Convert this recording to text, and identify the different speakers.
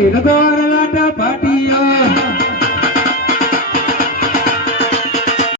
Speaker 1: Hey, the bar